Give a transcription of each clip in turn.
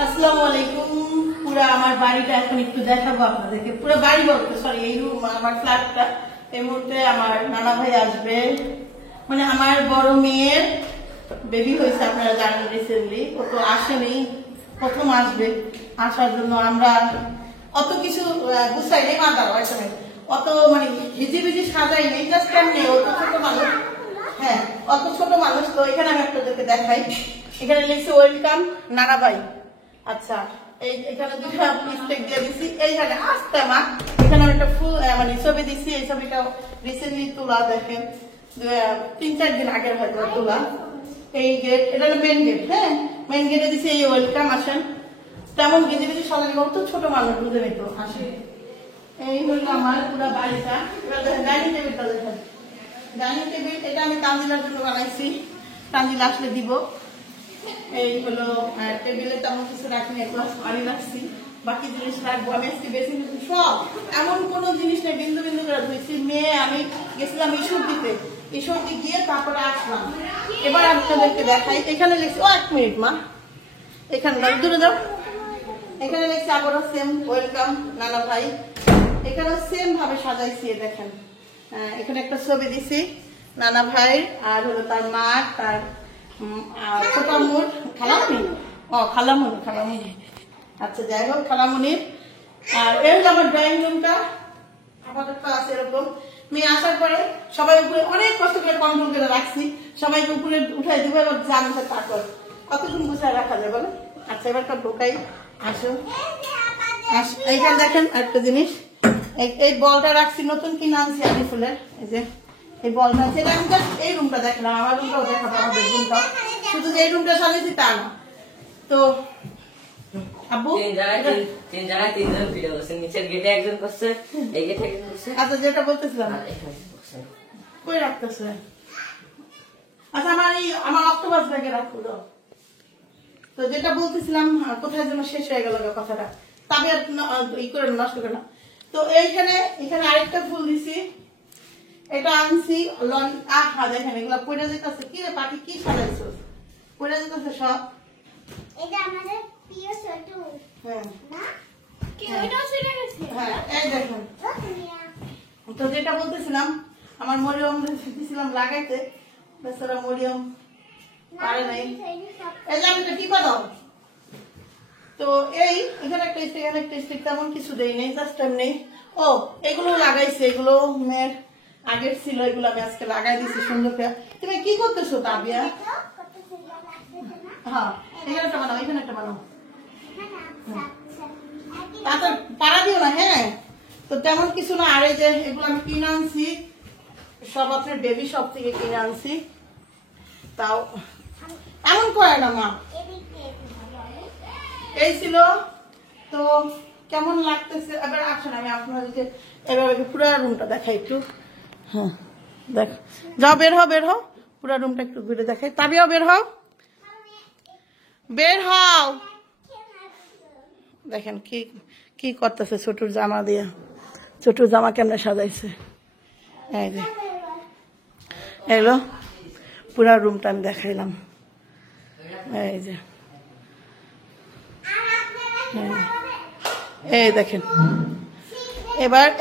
আসসালামু আলাইকুম। পুরো আমার বাড়িটা এখন একটু দেখাবো আপনাদেরকে। পুরো বাড়ি বলতে সরি, এই রুম আমার ফ্ল্যাটটা। এই মুহূর্তে আমার নানা ভাই আসবে, মানে আমার বড় মেয়ের বেবি হয়েছে, আপনারা জানেন রিসেন্টলি। ও তো আসেনি, প্রথম আসবে। আসার জন্য আমরা অত কিছু গুছাই নেই, মাথা আসলে অত মানে ভিজি সাজাই নেই, জাস্ট কেমনি ও তো ছোট মানুষ। হ্যাঁ, অত ছোট মানুষ তো। এখানে আমি আপনাদেরকে দেখাই, এখানে লিখছে ওয়েলকাম নানা ভাই। আচ্ছা, এই এখানে দুটো স্টেক দিয়ে দিছি। এইখানে আসতে মা, এখানে একটা ফুল মানে ছবি দিছি। এই ছবিটা রিসেন্টলি তোলা, দেখেন 3-4 দিন আগের হয়তো তোলা। এই গেট, এটা হলো মেন গেট। হ্যাঁ, মেন গেটে দিছি এই ওয়েলকাম, আসেন। তেমন গেজে গেজে সবাই তো ছোট মানুষ বুঝে নিত, আসে। এই হলো আমার পুরো বাড়িটা। এবার দেখেন ডাইনিং টেবিলটা, দেখেন ডাইনিং টেবিল। এটা আমি তানজিলার জন্য বানাইছি, তানজিলা আসলে দিব। এই হলো টেবিলে তেমন কিছু রাখিনি, এক গ্লাস পানি রাখছি, বাকি জিনিস রাখবো। আমি আজকে বেশি সব এমন কোনো জিনিস নেই, বিন্দু বিন্দু করে ধুইছি। মেয়ে আমি গেছিলাম ঈশ্বর দিতে, গিয়ে তারপরে আসলাম। এবার আপনাদেরকে দেখাই, এখানে লিখছি, ও 1 মিনিট মা, এখানে দূরে যাও। এখানে লিখছি আবারও সেম ওয়েলকাম নানা ভাই। এখানে সেম ভাবে সাজাইছি, দেখেন। এখানে একটা ছবি দিছি নানা ভাই, আর হলো তার মা, তার ছোট আম্মুর খালামণি, খালামণি। আচ্ছা, যাই হোক, খালামণির। আর এই হলো আমার ড্রয়িং রুমটা, আপাতত আছে এরকম। মেয়ে আসার পরে সবাই উপরে অনেক কষ্ট করে কন্ট্রোল করে রাখছি, সবাইকে উপরে উঠাই দিব। এবার জানতে তারপর কতক্ষণ গুছায় রাখা যায় বলো। আচ্ছা, এবার তো ঢোকাই, আসো। এইখানে দেখেন একটা জিনিস, এই বলটা রাখছি, নতুন কিনে আনছি আনি ফুলের। এই যে এই বলটা আছে, আমি জাস্ট এই রুমটা দেখলাম, আমার রুমটাও দেখাবো, আমাদের রুমটাও। শুধু যে এই রুমটা সাজিয়েছি তা না তো। আব্বু তিন জায়গায় তিনজন ভিডিও করছে, নিচের গেটে একজন করছে, এই গেটে একজন করছে। আচ্ছা, যেটা বলতেছিলাম কই রাখতেছে। আচ্ছা, আমার অক্টোপাস ব্যাগে রাখবো তো। যেটা বলতেছিলাম, কোথায় যেন শেষ হয়ে গেল কথাটা, তবে ই করে নষ্ট করে না। তো এখানে আরেকটা ফুল দিছি, এটা আনছি দেখেন এগুলা পড়ে যেতেছে। কি রে পাখি, কি সাজাইছো? পড়ে যেতেছে সব। এটা আমাদের প্রিয় ছোটু। হ্যাঁ না কি ওইটাও ছিল গেছে। হ্যাঁ, এই দেখেন। তো যেটা বলতেছিলাম, আমার মরিয়ম দিছিলাম লাগাইতে, বেচারা মরিয়ম পারে নাই। এই যে আমি টিপা দাও। তো এখানে একটা স্টিক, এখানে একটা স্টিক, তেমন কিছু দেই নেই, জাস্ট এমনি। ও, এগুলো লাগাইছে, এগুলো মেয়ের আগের ছিল, এগুলো আমি আজকে লাগাই দিছি সুন্দর করে। তুমি কি করতেছো তাবিয়া? হ্যাঁ, এখানে একটা বানাও, এখানে একটা বানাও। তাতে পাড়া দিও না। হ্যাঁ, তো তেমন কিছু না। আর এই যে এগুলো আমি কিনে আনছি, সব আপনার বেবি শপ থেকে কিনে আনছি। তাও এমন করে না মা। এই ছিল তো, কেমন লাগতেছে এবার আসেন, আমি আপনাদেরকে এবার পুরো রুমটা দেখাই একটু। হ্যাঁ, দেখ, যাও, বের হও, পুরো রুমটা একটু ঘুরে দেখাই। তাবিয়াও বের হও। দেখেন কি করতেছে ছোটুর জামা দিয়া, ছোটুর জামা কেমনে সাজাইছে। এই যে এলো পুরা রুমটা আমি দেখাইলাম। এই যে এই দেখেন,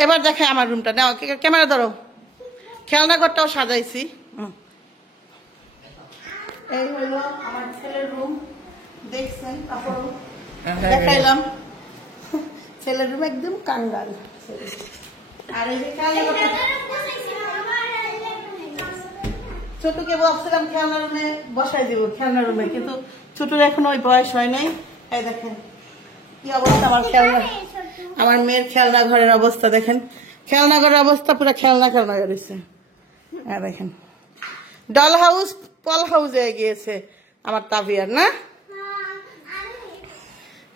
এবার দেখে আমার রুমটা। নাও ক্যামেরা ধরো, খেলনা ঘরটাও সাজাইছি। এই হলো আমার ছেলের রুম, দেখছেন, তারপর দেখাইলাম। ছেলের রুম একদম কাঙ্গাল। আর এই যে খেলনা ঘরটা, ছোটকে বলছিলাম খেলনা রুমে বসাই দিব, খেলনা রুমে, কিন্তু ছোটর এখন ওই বয়স হয় নাই। এই দেখেন কি অবস্থা আমার মেয়ের খেলনা ঘরের অবস্থা। দেখেন খেলনা ঘরের অবস্থা, পুরো খেলনা গেছে। দেখেন ডল হাউস পল হাউস হয়ে গিয়েছে আমার তাবিয়ার, না?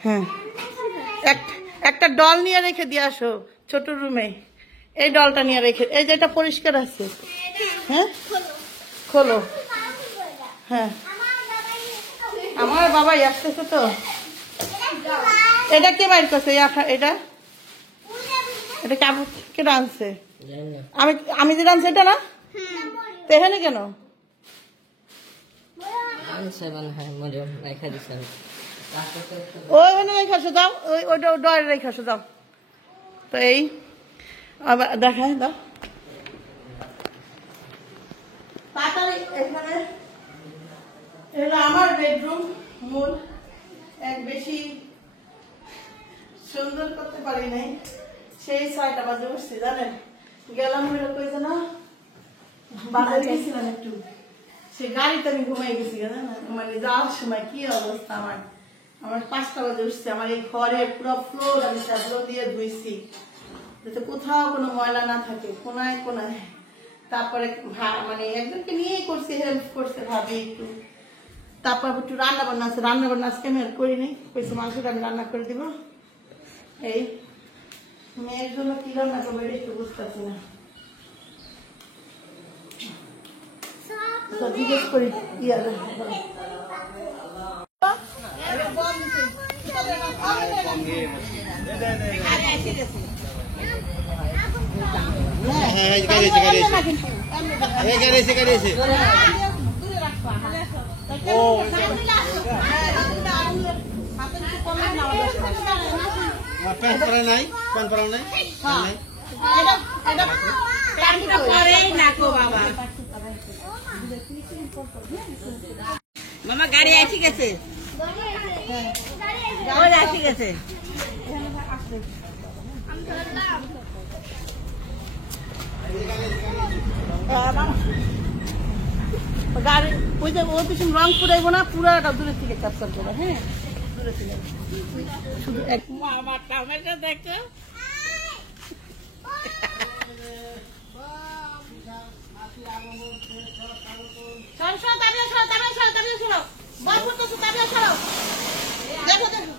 হ্যাঁ, একটা ডল নিয়ে রেখে দিয়ে আসো ছোট রুমে। এই ডলটা নিয়ে রেখে, এই যে এটা পরিষ্কার আছে। হ্যাঁ, খোলো। হ্যাঁ, আমার বাবাই আসতেছে তো। এটা কে বাইর করছে? এটা কে আনছে? আমি যে আনছি এটা না, তো এখানে কেন? ওইখানে রেখে আসো দাও, ওইটা ডরে রেখে আসো দাও। তো এই আবার দেখায় দাও তাড়াতাড়ি। এখানে এটা আমার বেডরুম, মূল এক বেশি সুন্দর করতে পারি নাই, সেই 6টা বাজে বসছি জানেন। গেলাম হলো কইছে না বাজারে গেছিলাম একটু, সে গাড়িতে আমি ঘুমাই গেছি জানেন। মানে যাওয়ার সময় কি অবস্থা আমার, আমার 5টা বাজে উঠছি। আমার এই ঘরে পুরো ফ্লোর আমি সাবলো দিয়ে ধুইছি যাতে কোথাও কোনো ময়লা না থাকে, কোনায় কোনায়। তারপরে মানে একজনকে নিয়েই করছি, হেল্প করছে ভাবি একটু। তারপর একটু রান্না বান্না আছে, রান্না বান্না আজকে আমি আর করিনি, কইছে মাংসটা আমি রান্না করে দিব। এই মেয়ের জন্য কি রান্না করবো এটা একটু বুঝতেছি না, জিজ্ঞেস করি কি আছে। মামা গাড়ি আসি গেছে, আসি গেছে। গাড়ি ওই যে ওই পিছনে রং পুরাইবো না, পুরাটা দূরের থেকে ক্যাপচার করবো। হ্যাঁ দূরে থেকে শুধু এক আমার টমেটো দেখো। দেখো দেখো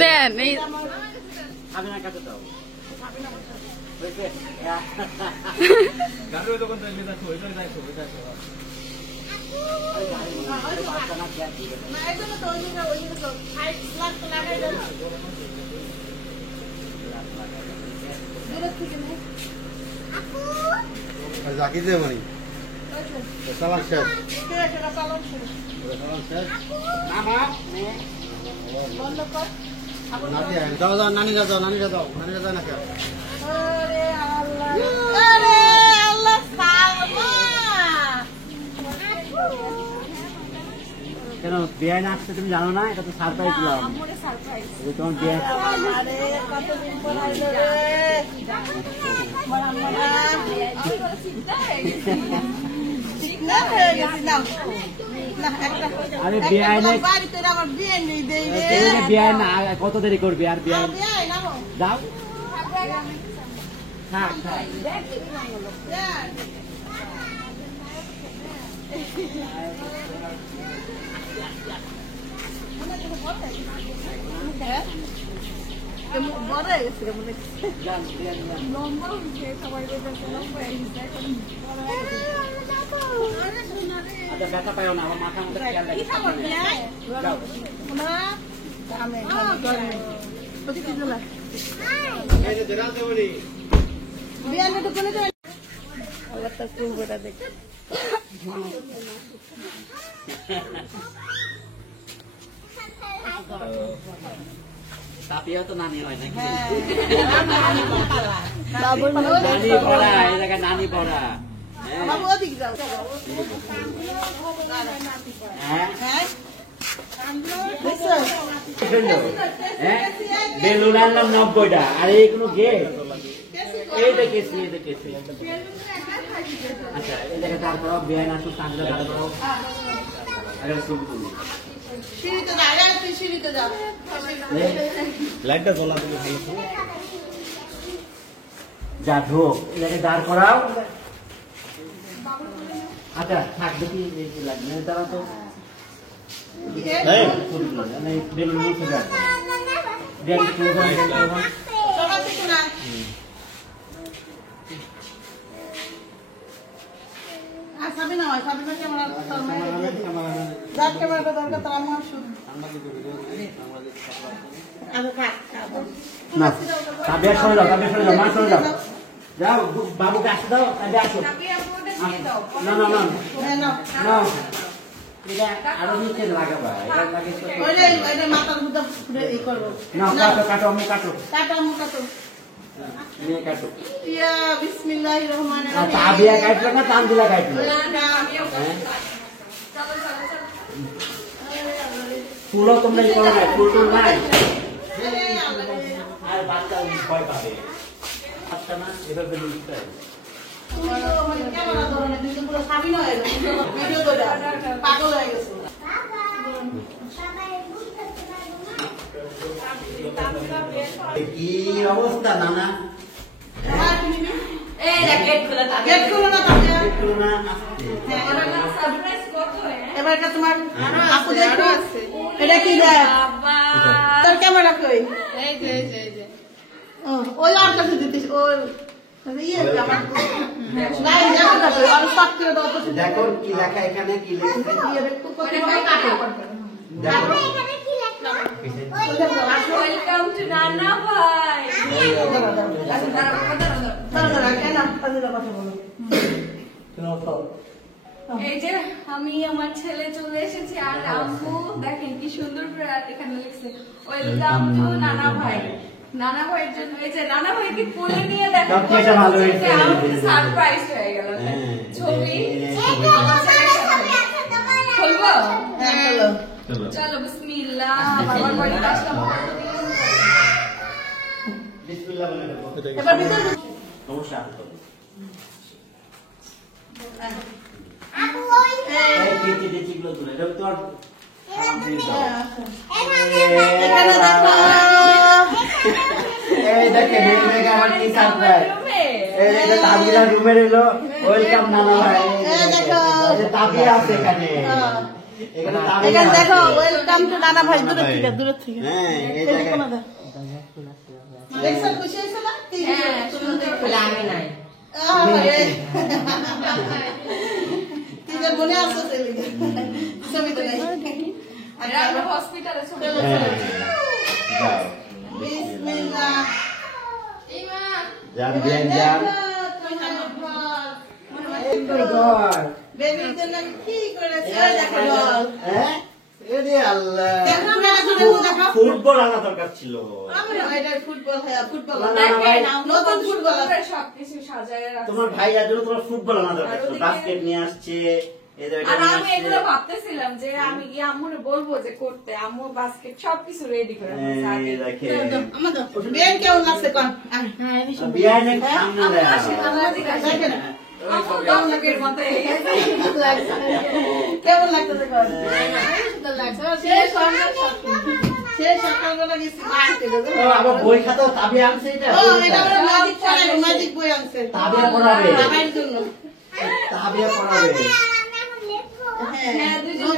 দেন এই আপনার কাছে দাও গাড়ির দোকান থেকে নিয়ে যাচ্ছো ওইটা যাইছো ওইটা যাইছো না এটা তো ওইটা তো হাই লাখ লাগাই দাও দূরে থেকে নে আপু আর জাকি দে মনি সালাম শেষ কে এটা সালাম শেষ সালাম শেষ মামা বন্ধ কর যাও যাও নানি যাও নানি যাও নানি যাও না কেন আরে আল্লাহ সালমা কেন বিয়ে না আসছে তুমি জানো না? এটা তো সারপ্রাইজ দিলাম আমরে সারপ্রাইজ তোমার বিয়ে আরে কতদিন পর আইলো রে বড় বড় আমি বড় চিন্তা হয়ে গেছে চিন্তা হয়ে গেছে না না একটা আরে বিয়ে না বাড়িতে আমার বিয়ে নেই দেই রে বিয়ে না কত দেরি করবে আর বিয়ে না যাও থাক থাক দেখ কি হলো ব্যথা পাও না আমার মাথা মধ্যে খেয়াল রাখি তাপিয়া তো নানি হয় নাকি নানি পড়া এই জায়গায় নানি পড়া হ্যাঁ হ্যাঁ বেলুন আনলাম 90টা আর এইগুলো গেট এই দেখেছি আচ্ছা এই দেখে তারপর বিয়ান আসুক তাহলে তারপর আরে ছবি তুলি সিঁড়িতে যাও, তুই সিঁড়িতে যাও। লাইটটা জ্বলা দিলে ভালো হবে। যা ঢোক এটাকে দাঁড় করাও আচ্ছা থাক দেখি লাগবে তারা তো বেলুন মুছে যাবে সবার কিছু না। আর সাবিনা হয়, সাবিনা ক্যামেরা যার ক্যামেরাটা দরকার তার আমার শুধু আচ্ছা থাক না তাবিয়া সরে যাও মা সরে যাও যাও বাবুকে আসতে দাও তাবিয়া আসো না না না হ্যাঁ নাও না এটা আরো নিচে লাগাবা এটা লাগে তো ওইটা মাথার মধ্যে ই করবো না কাটো আমি কাটো কাটো নিয়ে কাটো ইয়া বিসমিল্লাহির রহমানির রহিম তাবিয়া কাটলো না তানদিলা কাটলো ফুলও তোমরা ই করো না ফুল টুল নাই আর বাচ্চা ভয় পাবে আচ্ছা না এভাবে লিখতে হবে ক্যামেরা ধরনের কিন্তু পুরো সাবিনা হয়ে গেছে ভিডিও তো পাগল হয়ে গেছে কি অবস্থা নানা গেট খুলো না তাবিয়া একটু না এবার এটা তোমার আপু দেখো এটা কি দেখ তোর ক্যামেরা কই ওই আর কাছে দিতিস ওই ইয়ে আমার নাই দেখো না তুই আর সব করে দাও তো দেখো কি লেখা এখানে কি লেখা ইয়ে দেখো কত বড় কাটো দেখো ওয়েলকাম টু নানা ভাই এই যে আমি আমার ছেলে চলে এসেছি আর আম্মু দেখেন কি সুন্দর করে এখানে লিখছে ওয়েলকাম টু নানা ভাই নানা ভাইয়ের জন্য এই যে নানা ভাইকে কোলে নিয়ে দেখেন সবচেয়ে এটা ভালো হয়েছে। সারপ্রাইজ হয়ে গেল হ্যাঁ। ছবি ছবি। আমার ছেলের সাথে। খুলবো চলো চলো বিসমিল্লাহ বাবার বাড়িতে আসলাম বিসমিল্লাহ বলে দেবো এবার ভিতরে সমস্যা আছে তো আপু ওই এই কেচি টেচিগুলো তুলে এটা তো আর এখানে দেখো এই দেখেন এই দেখে আমার কি সারপ্রাইজ এই যে তাবিলা রুমে এলো ওয়েলকাম নানা ভাই এই দেখো। এই যে তাবিয়া আছে এখানে এখানে তাবিয়া এখানে আছে। দেখো ওয়েলকাম টু নানা ভাই দূরে থেকে হ্যাঁ এই এই দেখেন কোনা দেখছো খুশি হয়েছে না হ্যাঁ সুন্দর বলে আমি নাই কি যে মনে আছে সেলিকে ছবি তো নাই আর আমরা হসপিটালে চলে হ্যাঁ যাও বিসমিল্লাহ ইমা যান যান যান বেবির জন্য কি করেছে ওই দেখো বল হ্যাঁ এরে আল্লাহ দেখো না দেখো ফুটবল আনা দরকার ছিল আমরা এটা ফুটবল হয় ফুটবল না, না, ভাই। নতুন ফুটবল আমরা সবকিছু সাজায় রাখছি তোমার ভাইয়ার জন্য তোমার ফুটবল আনা দরকার ছিল বাস্কেট নিয়ে আসছে এই যে এটা আর নিয়ে আমি আসছে এগুলো ভাবতেছিলাম যে আমি গিয়ে আম্মুরে বলবো যে করতে আম্মু বাস্কেট সবকিছু রেডি করে ফেলছে আগে। এই দেখেন আমাদের বেন কেমন লাগছে কোন হ্যাঁ এই বিষয় বিয়ানে সামনে আম্মু দেয়া আসে, আম্মু এদিকে আসে। দেখেন আম্মু দমলকের মতো হয়ে গেছে। কেমন লাগতেছে কোন সুন্দর লাগছে সে সকালবেলা গেছি মার্কেটে ও আবার বই খাতাও তাবিয়া আনছে এটা ও এটা আমরা ম্যাজিক পড়াই ম্যাজিক বই আনছে তাবিয়া পড়াবে বাবার জন্য তাবিয়া পড়াবে হ্যাঁ হ্যাঁ দুজন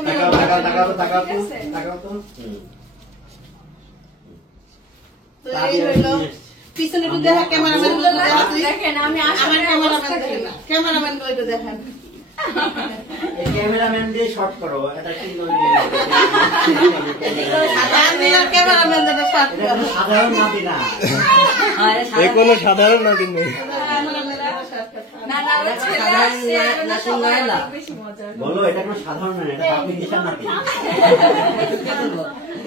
তাকাও তাকাও ঠিক আছে? তাকাও তো তো এই হইলো পিছনে একটু দেখা ক্যামেরাম্যান গুলো দেখা তুই দেখেন আমি আমার আমার ক্যামেরাম্যান গুলো একটু দেখান এই ক্যামেরাম্যান দিয়ে শট করো এটা কি ক্যামেরাম্যান যেটা শর্ট এটা কোনো সাধারণ নাতি না এ কোনো সাধারণ না কিন্তু না না ওর ছেলে আসছে আর ওরা সবাই অনেক বেশি মজা বলো এটা কোনো সাধারণ না এটা অ্যাপ্লিকেশন নাতি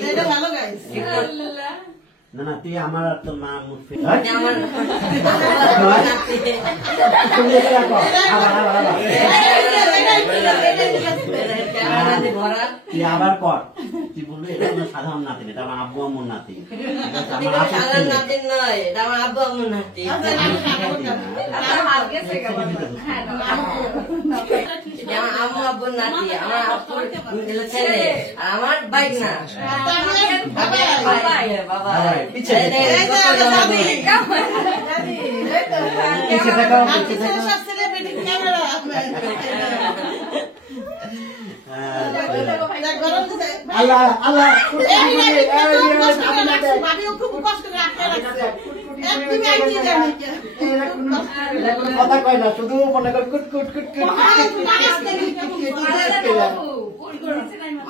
এটা ভালো গাইস আল্লাহ না না তুই আমার আর তোর মা মুফি আমার তুমি এটা কর আবার আবার আবার এটা নানা নাতি ভরা। তুই আবার কর, তুই বলবি এটা কোনো সাধারণ নাতি না, এটা আমার আব্বু আম্মুর নাতি। এটা এটা আমার কোনো আপন সাধারণ ছেলে। নাতি নয়, এটা আমার আব্বু আম্মুর নাতি। আচ্ছা, হাত গেছে কেমন? হ্যাঁ, না, এটা আমার আম্মু আব্বুর নাতি, আমার আব্বুর ছেলে, আর আমার বাইক না। বাবাই। বাবা, পিছে এই দেখেন, এই যে কত আমার জনগণ। দাদি। পিছে থাকো, পিছে পিছনে থাকো। সব celebrity camera। গরম দিছে। আল্লাহ আল্লাহ এই নাকি খুব কষ্ট করে রাখছে, ভাবিও খুব কষ্ট করে রাখতে রাখছে। একদমই আইটি জানি কে। এটা কোনো কথা কয় না, শুধু মনে কর কুট কুট কুট কুট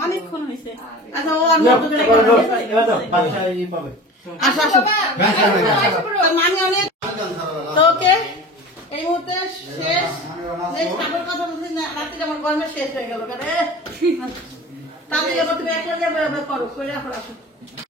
অনেকক্ষণ হয়েছে। আচ্ছা ও আর না, মতো করে এবার দাও, গেছে। এবার দাও, বাদশা এই পাবে। আসো আসো। তোর মামি অনেক তো ওকে এই মুহূর্তে শেষ নেক্সট আবার কথা বলছি না, রাত্রে আমার গরমে শেষ হয়ে গেল। তাহলে তুমি একটা করো করে আসো।